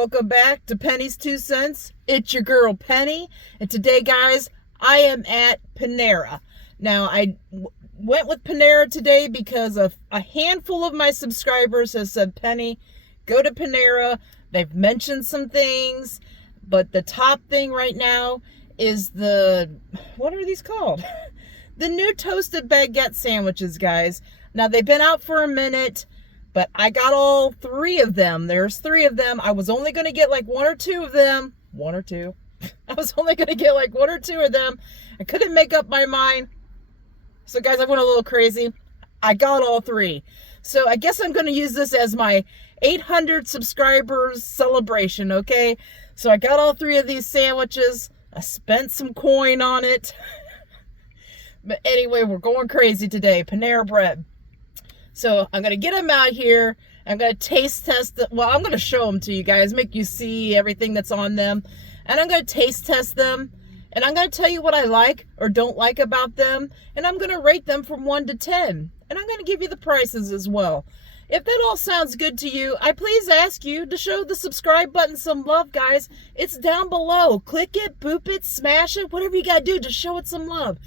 welcome back to Penny's 2 Cents. It's your girl Penny, and today, guys, I am at Panera. Now, I went with Panera today because of a handful of my subscribers have said, Penny, go to Panera. They've mentioned some things, but the top thing right now is what are these called? The new toasted baguette sandwiches, guys. Now, they've been out for a minute, but I got all 3 of them. There's 3 of them. I was only going to get like 1 or 2 of them. 1 or 2. I was only going to get like 1 or 2 of them. I couldn't make up my mind. So, guys, I went a little crazy. I got all 3. So, I guess I'm going to use this as my 800 subscribers celebration, okay? So, I got all 3 of these sandwiches. I spent some coin on it. But anyway, we're going crazy today. Panera bread. So I'm going to get them out here. I'm going to taste test them. Well, I'm going to show them to you guys, make you see everything that's on them. And I'm going to taste test them. And I'm going to tell you what I like or don't like about them. And I'm going to rate them from 1 to 10. And I'm going to give you the prices as well. If that all sounds good to you, I please ask you to show the subscribe button some love, guys. It's down below. Click it, boop it, smash it, whatever you got to do, just show it some love.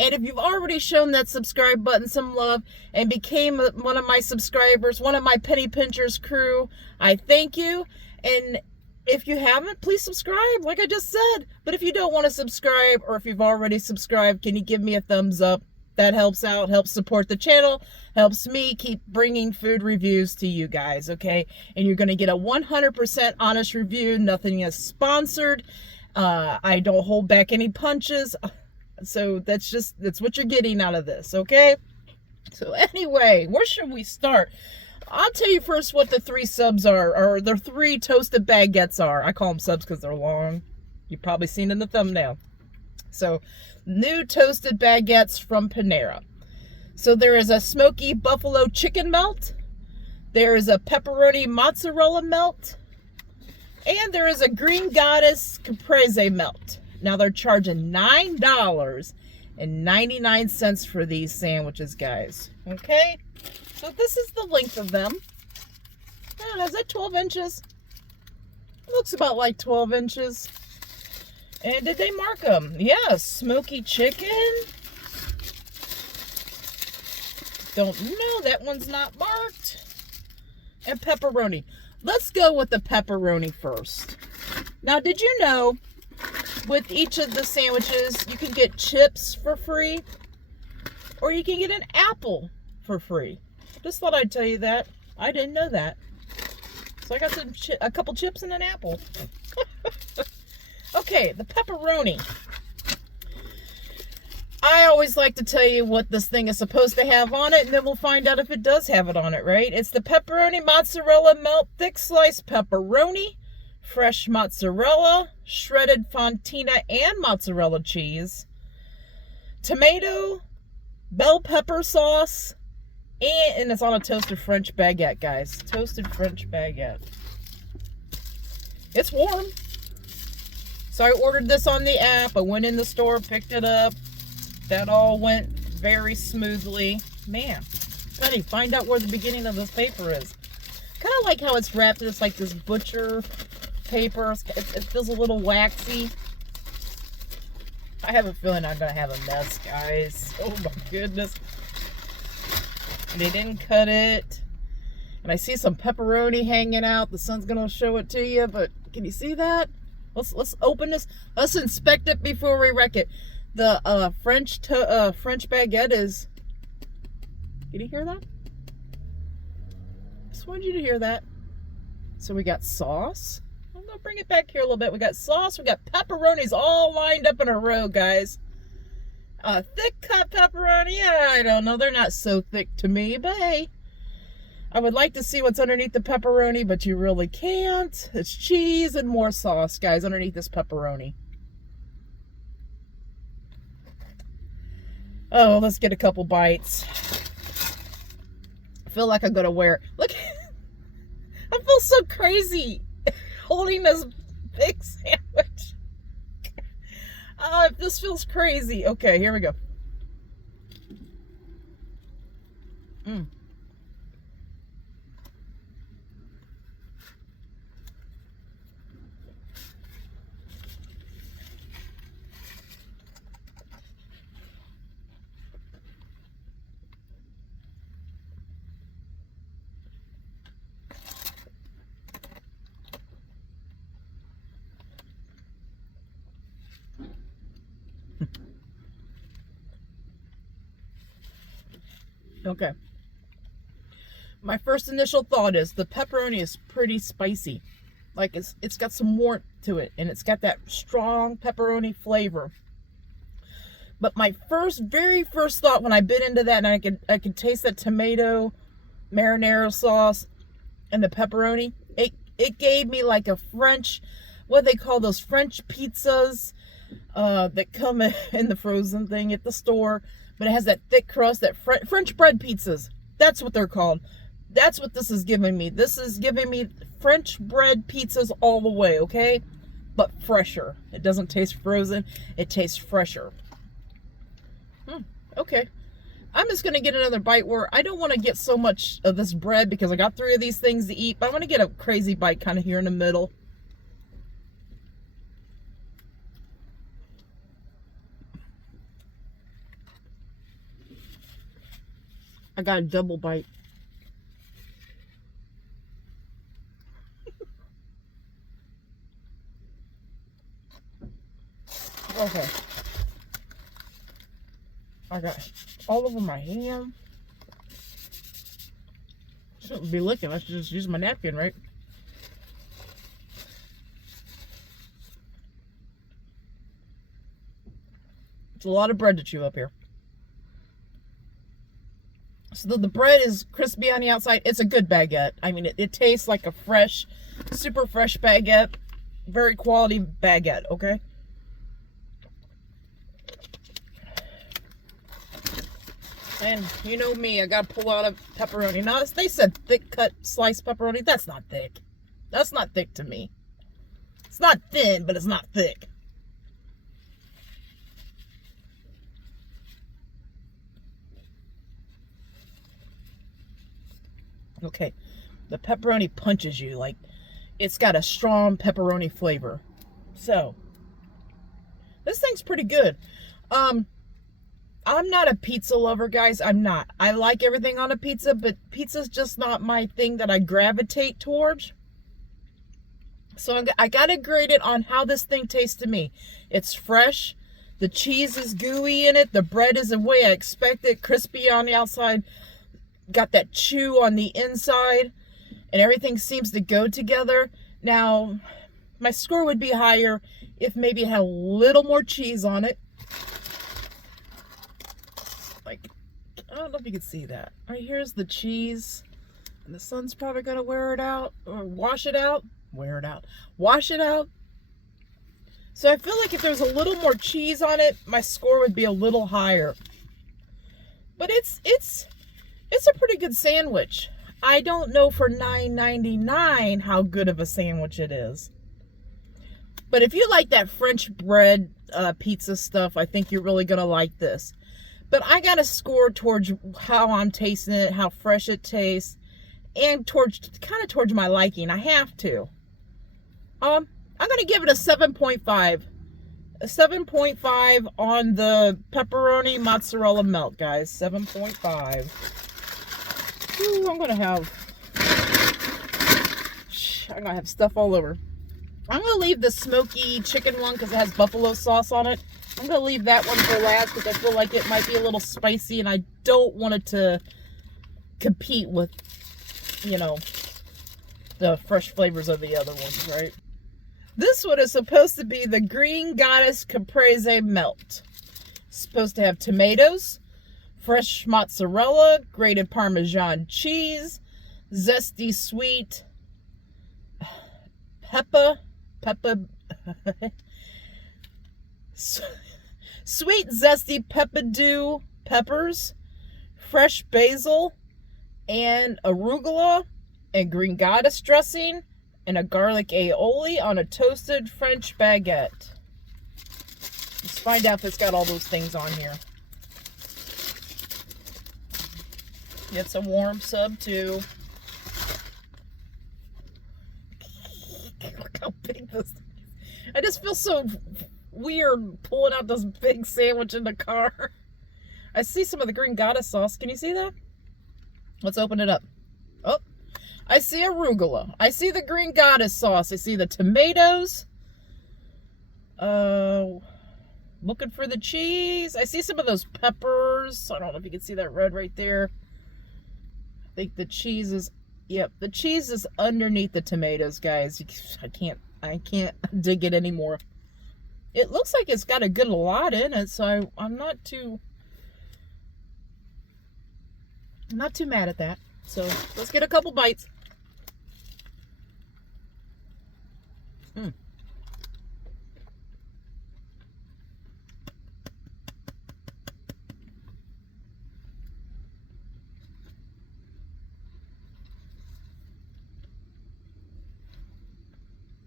And if you've already shown that subscribe button some love and became one of my subscribers, one of my Penny Pinchers crew, I thank you. And if you haven't, please subscribe, like I just said. But if you don't want to subscribe, or if you've already subscribed, can you give me a thumbs up? That helps out, helps support the channel, helps me keep bringing food reviews to you guys, okay? And you're going to get a 100% honest review. Nothing is sponsored. I don't hold back any punches. So that's what you're getting out of this, okay? So anyway, where should we start? I'll tell you first what the 3 subs are, or the 3 toasted baguettes are. I call them subs because they're long. You've probably seen in the thumbnail. So, new toasted baguettes from Panera. So there is a smoky buffalo chicken melt. There is a pepperoni mozzarella melt. And there is a green goddess caprese melt. Now they're charging $9.99 for these sandwiches, guys. Okay? So this is the length of them. Oh, is that 12 inches? It looks about like 12 inches. And did they mark them? Yeah, smoky chicken. Don't know. That one's not marked. And pepperoni. Let's go with the pepperoni first. Now, did you know with each of the sandwiches, you can get chips for free, or you can get an apple for free? Just thought I'd tell you that. I didn't know that. So I got a couple chips and an apple. Okay, the pepperoni. I always like to tell you what this thing is supposed to have on it, and then we'll find out if it does have it on it, right? It's the pepperoni mozzarella melt thick sliced pepperoni, fresh mozzarella, shredded fontina and mozzarella cheese, tomato, bell pepper sauce, and it's on a toasted French baguette, guys. Toasted French baguette. It's warm. So I ordered this on the app. I went in the store, picked it up. That all went very smoothly. Man, Penny, find out where the beginning of this paper is. Kind of like how it's wrapped. It's like this butcher paper. It feels a little waxy. I have a feeling I'm going to have a mess, guys. Oh my goodness. They didn't cut it. And I see some pepperoni hanging out. The sun's going to show it to you, but can you see that? Let's open this. Let's inspect it before we wreck it. The French baguette is... Did you hear that? Just wanted you to hear that. So we got sauce. I'm going to bring it back here a little bit. We got sauce. We got pepperonis all lined up in a row, guys. Thick cut pepperoni. I don't know. They're not so thick to me, but hey. I would like to see what's underneath the pepperoni, but you really can't. It's cheese and more sauce, guys, underneath this pepperoni. Oh, let's get a couple bites. I feel like I'm going to wear... Look, I feel so crazy holding this big sandwich. This feels crazy. Okay, here we go. Okay. My first initial thought is the pepperoni is pretty spicy. Like it's got some warmth to it, and it's got that strong pepperoni flavor. But my very first thought when I bit into that, and I could taste that tomato marinara sauce and the pepperoni, it gave me like a French, what they call those French pizzas that come in the frozen thing at the store, but it has that thick crust, that French bread pizzas. That's what they're called. That's what this is giving me. This is giving me French bread pizzas all the way, okay? But fresher. It doesn't taste frozen. It tastes fresher. Okay. I'm just going to get another bite where I don't want to get so much of this bread because I got 3 of these things to eat, but I'm going to get a crazy bite kind of here in the middle. I got a double bite. Okay. I got all over my hand. Shouldn't be licking. I should just use my napkin, right? It's a lot of bread to chew up here. So the bread is crispy on the outside. It's a good baguette. I mean, it tastes like a fresh, super fresh baguette. Very quality baguette, okay? And you know me, I gotta pull out a pepperoni. Now, they said thick cut sliced pepperoni. That's not thick. That's not thick to me. It's not thin, but it's not thick. Okay, the pepperoni punches you. Like, it's got a strong pepperoni flavor. So, this thing's pretty good. I'm not a pizza lover, guys. I'm not. I like everything on a pizza, but pizza's just not my thing that I gravitate towards. So I gotta grade it on how this thing tastes to me. It's fresh. The cheese is gooey in it. The bread is the way I expect it. Crispy on the outside. Got that chew on the inside. And everything seems to go together. Now, my score would be higher if maybe it had a little more cheese on it. Like, I don't know if you can see that. Right here's the cheese. And the sun's probably going to wear it out. Or wash it out. Wear it out. Wash it out. So I feel like if there's a little more cheese on it, my score would be a little higher. But it's a pretty good sandwich. I don't know for $9.99 how good of a sandwich it is. But if you like that French bread pizza stuff, I think you're really going to like this. But I got to score towards how I'm tasting it, how fresh it tastes, and kind of towards my liking. I have to. I'm going to give it a 7.5. A 7.5 on the pepperoni mozzarella melt, guys. 7.5. Ooh, I'm going to have stuff all over. I'm going to leave the smoky chicken one because it has buffalo sauce on it. I'm going to leave that one for last because I feel like it might be a little spicy and I don't want it to compete with, you know, the fresh flavors of the other ones, right? This one is supposed to be the Green Goddess Caprese melt. It's supposed to have tomatoes, fresh mozzarella, grated Parmesan cheese, zesty sweet sweet zesty peppadew peppers, fresh basil, and arugula, and Green Goddess dressing, and a garlic aioli on a toasted French baguette. Let's find out if it's got all those things on here. It's a warm sub too. Look how big this is. I just feel so weird pulling out this big sandwich in the car. I see some of the Green Goddess sauce. Can you see that? Let's open it up. Oh, I see arugula. I see the Green Goddess sauce. I see the tomatoes. Looking for the cheese. I see some of those peppers. I don't know if you can see that red right there. think the cheese is, yep, the cheese is underneath the tomatoes, guys. I can't dig it anymore. It looks like it's got a good lot in it, so I'm not too mad at that. So let's get a couple bites. Mm.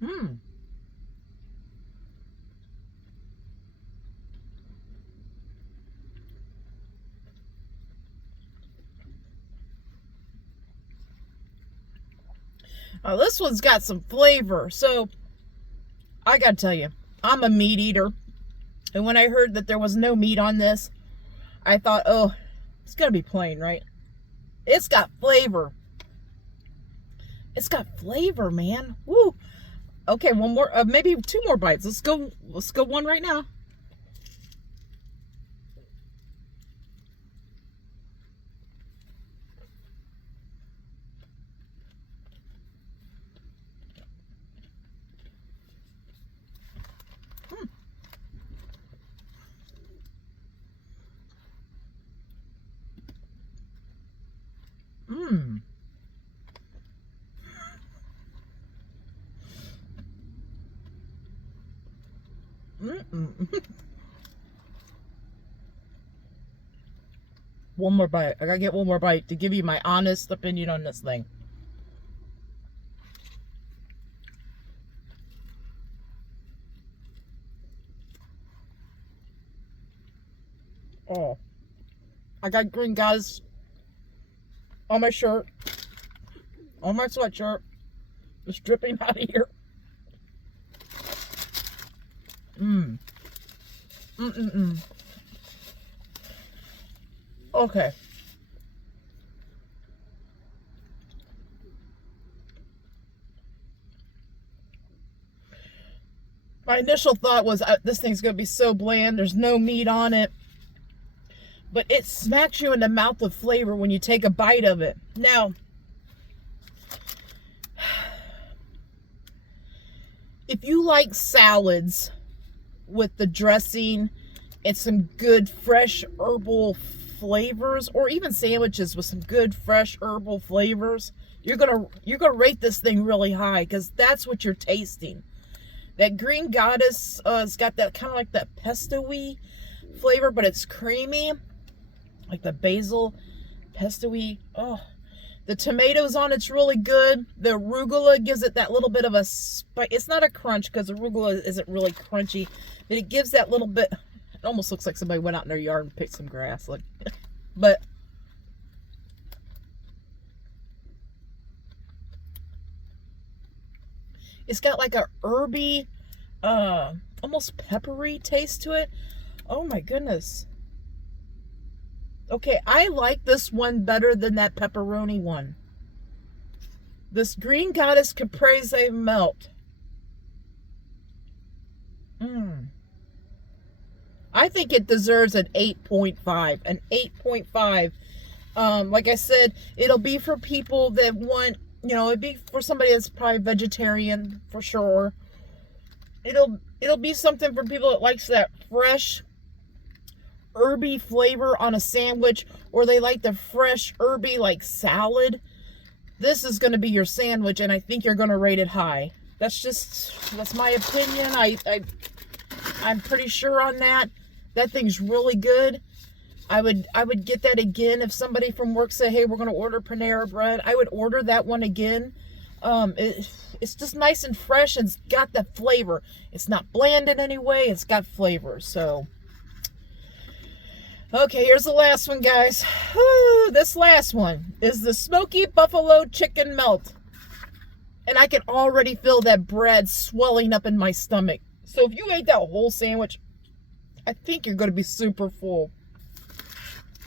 Mm. Now this one's got some flavor. So I gotta tell you, I'm a meat eater. And when I heard that there was no meat on this, I thought, oh, it's gonna be plain, right? It's got flavor. It's got flavor, man. Woo. Okay, one more, maybe two more bites. Let's go one right now. Mmm. Mm-mm. One more bite. I gotta get one more bite to give you my honest opinion on this thing. Oh. I got green guys on my shirt, on my sweatshirt. It's dripping out of here. Mmm. Mm-mm-mm. Okay. My initial thought was this thing's going to be so bland. There's no meat on it. But it smacks you in the mouth with flavor when you take a bite of it. Now, if you like salads with the dressing and some good fresh herbal flavors, or even sandwiches with some good fresh herbal flavors, you're gonna rate this thing really high, because that's what you're tasting. That Green Goddess has got that kind of like that pesto-y flavor, but it's creamy, like the basil pesto-y. Oh, the tomatoes on it's really good. The arugula gives it that little bit of a spice. It's not a crunch, because arugula isn't really crunchy, but it gives that little bit. It almost looks like somebody went out in their yard and picked some grass. Like, but it's got like a herby, almost peppery taste to it. Oh my goodness. Okay, I like this one better than that pepperoni one. This Green Goddess Caprese melt. I think it deserves an 8.5. An 8.5. Like I said, it'll be for people that want, you know, it'd be for somebody that's probably vegetarian for sure. It'll be something for people that likes that fresh herby flavor on a sandwich, or they like the fresh herby like salad. This is going to be your sandwich, and I think you're going to rate it high. That's my opinion. I'm pretty sure on that. That thing's really good. I would get that again if somebody from work said, hey, we're going to order Panera bread. I would order that one again. It's just nice and fresh, and it's got the flavor. It's not bland in any way. It's got flavor. So, okay, here's the last one, guys. Whew, this last one is the Smoky Buffalo Chicken Melt. And I can already feel that bread swelling up in my stomach. So if you ate that whole sandwich, I think you're going to be super full.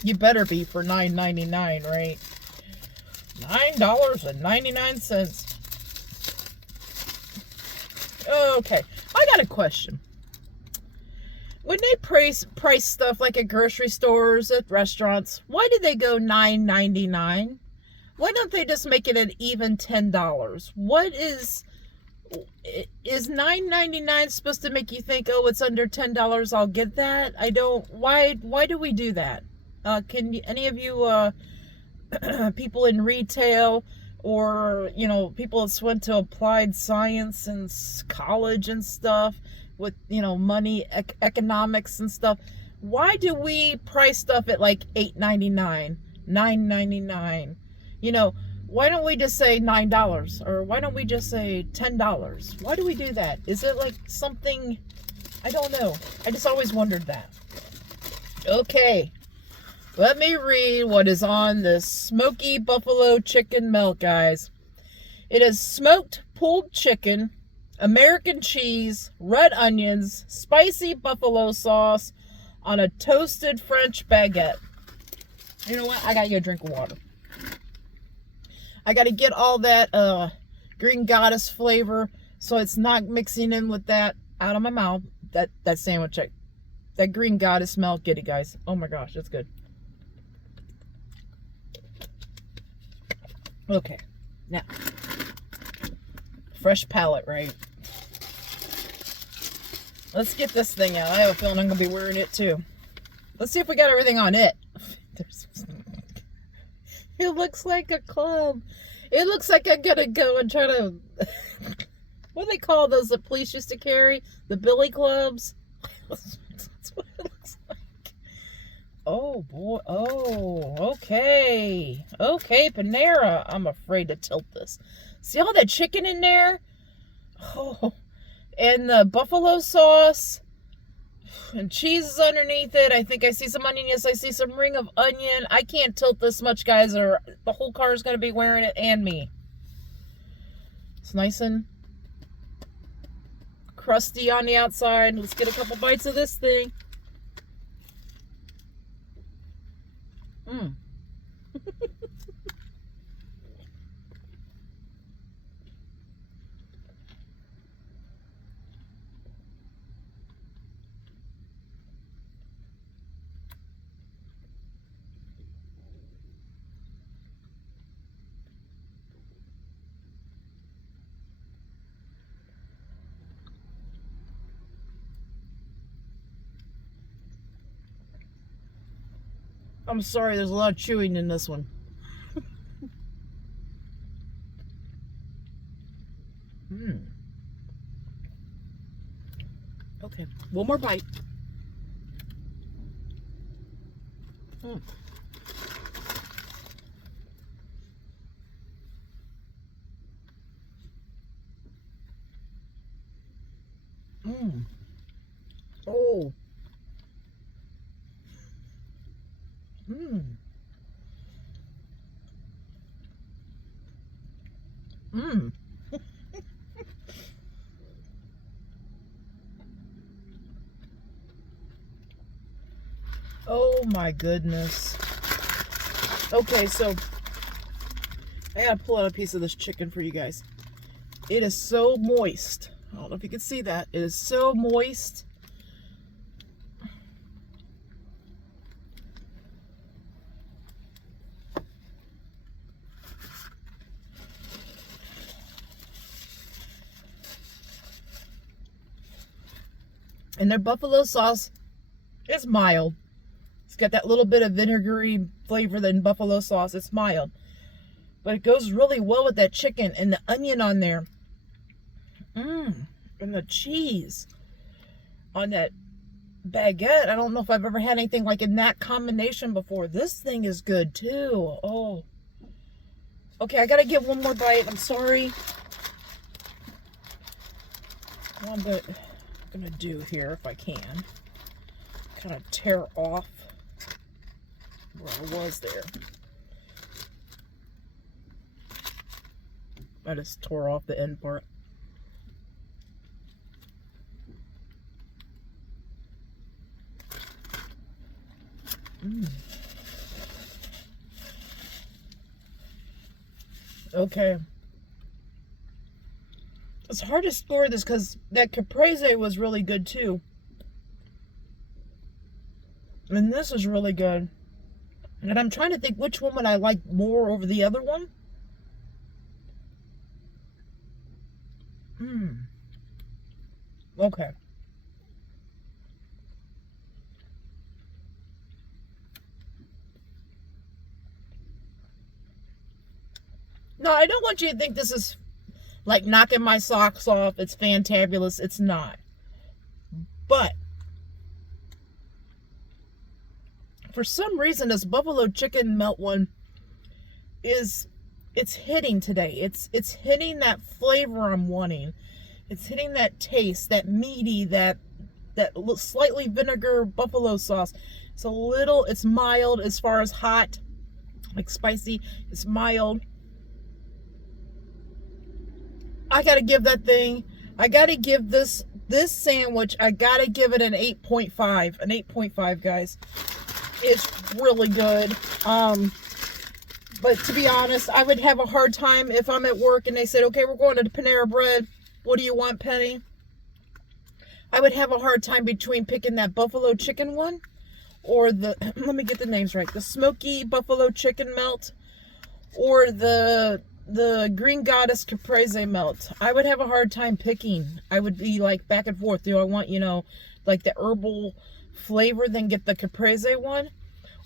You better be for $9.99, right? $9.99. Okay, I got a question. When they price stuff like at grocery stores, at restaurants, why do they go $9.99? Why don't they just make it an even $10? What is $9.99 supposed to make you think, oh, it's under $10, I'll get that? I don't. Why do we do that? Can any of you people in retail, or people that went to applied science and college and stuff with money, economics and stuff, why do we price stuff at like $8.99, $9.99? Why don't we just say $9, or why don't we just say $10? Why do we do that? Is it like something? I don't know. I just always wondered that. Okay, let me read what is on this Smoky Buffalo Chicken Melt, guys. It is smoked pulled chicken, American cheese, red onions, spicy buffalo sauce on a toasted French baguette. You know what? I gotta get a drink of water. I got to get all that green goddess flavor so it's not mixing in with that out of my mouth. That sandwich, that green goddess smell. Get it, guys. Oh my gosh, that's good. Okay, now, fresh palette, right? Let's get this thing out. I have a feeling I'm going to be wearing it too. Let's see if we got everything on it. It looks like a club. It looks like I'm gonna go and try to what do they call those the police used to carry? The billy clubs? That's what it looks like. Oh boy. Oh, okay. Okay, Panera. I'm afraid to tilt this. See all that chicken in there? Oh, and the buffalo sauce. And cheese is underneath it. I think I see some onion. Yes, I see some ring of onion. I can't tilt this much, guys, or the whole car is going to be wearing it, and me. It's nice and crusty on the outside. Let's get a couple bites of this thing. Mmm. I'm sorry, there's a lot of chewing in this one. Okay, one more bite. Mm. Mm. Oh. Mm. Mm. Oh my goodness. Okay, so I gotta pull out a piece of this chicken for you guys. It is so moist. I don't know if you can see that. It is so moist. And their buffalo sauce is mild. It's got that little bit of vinegary flavor than buffalo sauce. It's mild. But it goes really well with that chicken and the onion on there. And the cheese on that baguette. I don't know if I've ever had anything like in that combination before. This thing is good too. Oh. Okay, I gotta get one more bite. I'm sorry. What I'm gonna do here, if I can, kind of tear off where I was there. I just tore off the end part. Okay. It's hard to score this because that Caprese was really good too. And this is really good. And I'm trying to think which one would I like more over the other one. Okay. No, I don't want you to think this is like knocking my socks off. It's fantabulous. It's not. But for some reason, this buffalo chicken melt one it's hitting today. It's hitting that flavor I'm wanting. It's hitting that taste, that meaty, that slightly vinegar buffalo sauce. It's mild as far as hot, like spicy. It's mild. I gotta give this sandwich, I gotta give it an 8.5. An 8.5, guys. It's really good. But to be honest, I would have a hard time if I'm at work and they said, okay, we're going to the Panera Bread. What do you want, Penny? I would have a hard time between picking that buffalo chicken one or the, let me get the names right, the Smoky buffalo chicken melt or the Green Goddess Caprese melt. I would have a hard time picking. I would be like back and forth. Do I want, like the herbal flavor, then get the Caprese one?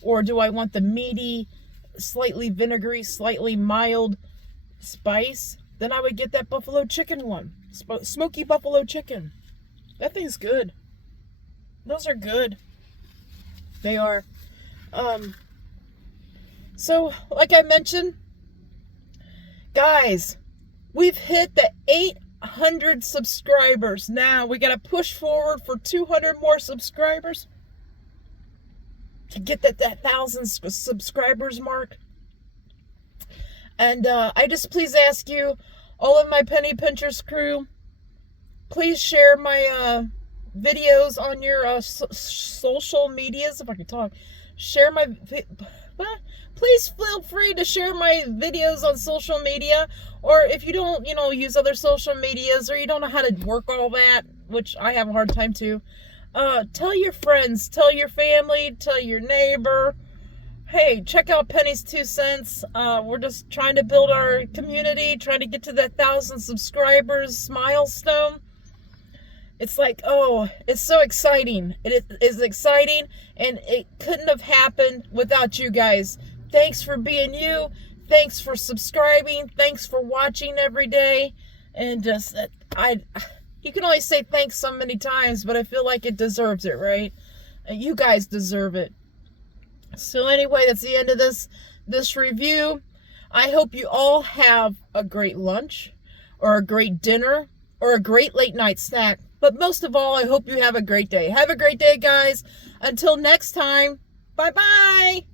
Or do I want the meaty, slightly vinegary, slightly mild spice? Then I would get that buffalo chicken one. Smoky buffalo chicken. That thing's good. Those are good. They are. So, like I mentioned, guys, we've hit the 800 subscribers. Now we got to push forward for 200 more subscribers to get that 1,000 subscribers mark. And I just please ask you, all of my Penny Pinchers crew, please share my videos on your social medias. If I could talk, share my. Please feel free to share my videos on social media, or if you don't, use other social medias, or you don't know how to work all that, which I have a hard time to. Tell your friends, tell your family, tell your neighbor. Hey, check out Penny's 2 cents. We're just trying to build our community, trying to get to that 1,000 subscribers milestone. It's like, oh, it's so exciting. It is exciting, and it couldn't have happened without you guys. Thanks for being you. Thanks for subscribing. Thanks for watching every day. And just, you can only say thanks so many times, but I feel like it deserves it, right? You guys deserve it. So anyway, that's the end of this review. I hope you all have a great lunch, or a great dinner, or a great late night snack. But most of all, I hope you have a great day. Have a great day, guys. Until next time, bye-bye.